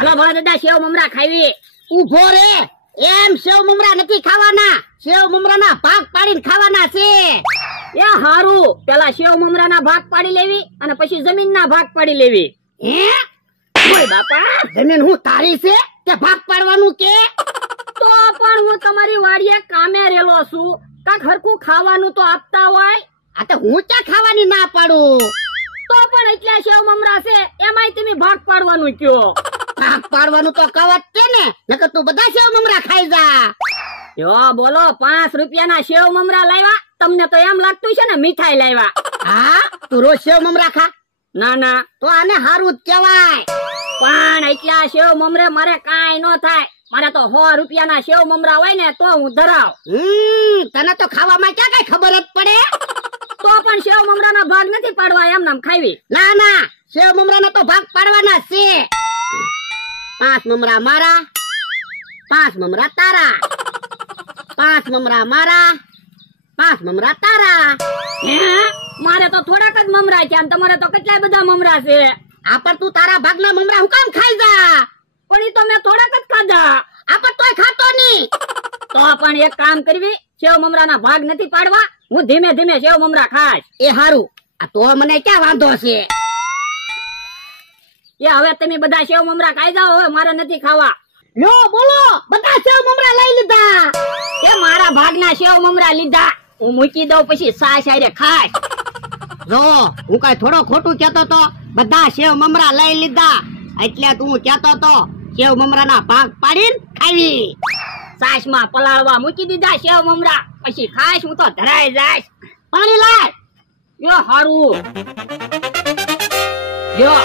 હાલો ભોળા દાદા સેવ મમરા ખાવી. ઉભો રે, એમ સેવ મમરા નથી ખાવાના, સેવ મમરાના ભાગ પાડીને ખાવાના છે. એ હારું, પેલા સેવ મમરાના ભાગ પાડી લેવી અને પછી જમીનના ભાગ પાડી લેવી. હે ઓય બાપા, જમીન હું તારી છે કે ભાગ પાડવાનું કે? તો પણ હું તમારી વાડીએ કામે રેલો છું, કાક હરખું ખાવાનું તો આપતા હોય. આ તો હું ક્યાં ખાવાની ના પાડું. તો પણ એટલા સેવ મમરા છે, એમાંય તમે ભાગ પાડવાનું કયો. ભાગ પાડવાનું તો કવત છે ને, નકર તું બધા સેવ મમરા ખાઈ જા. જો બોલો, 5 રૂપિયાના સેવ મમરા લાવ્યા, તમને તો એમ લાગતું છે ને મીઠાઈ લાવ્યા. હા, તું રોજ સેવ મમરા ખા? ના ના, તો આને હારું જ કહેવાય. પણ એટલા સેવ મમરે મારે કાંઈ ન થાય. મારે તો 100 રૂપિયાના સેવ મમરા હોય ને તો હું ધરાવ. તને તો ખાવામાં ક્યાં કઈ ખબર જ પડે. તો પણ સેવ મમરાના ભાગ નથી પાડવા, એમ નામ ખાવી. ના ના, સેવ મમરાના તો ભાગ પાડવાના છે. 5 મમરા મારા, 5 મમરા તારા, 5 મમરા મારા, 5 મમરા તારા. હે, મારે તો થોડાક જ મમરા છે, તમારે તો કેટલા બધા મમરા છે. આ પર તું તારા ભાગના મમરા હું કામ ખાઈ જા? પણ ઈ તો મેં થોડાક જ ખાધા. આ પર તોય ખાતો નહીં. તો પણ એક કામ કરવી, સેવ મમરાના ભાગ નથી પાડવા, હું ધીમે ધીમે સેવ મમરા ખાઈશ. એ હારું, આ તો મને ક્યાં વાંધો છે. એ હવે તમે બધા સેવ મમરા ખાઈ જાઓ, હવે મારે નથી ખાવા. લો બોલો, બધા સેવ મમરા લઈ લીધા. એ મારા ભાગના સેવ મમરા લીધા, હું મૂકી દઉં પછી સાસ હારે ખાઈશ. જો હું કઈ થોડો ખોટું કેતો તો, બધા સેવ મમરા લઈ લીધા એટલે તું કેતો તો સેવ મમરાના ભાગ પાડીને ખાવી. સાસમાં પલાળવા મૂકી દીધા સેવ મમરા, પછી ખાઈશ હું તો ધરાઈ જાઈશ. પાણી લાય. યો હારું. યો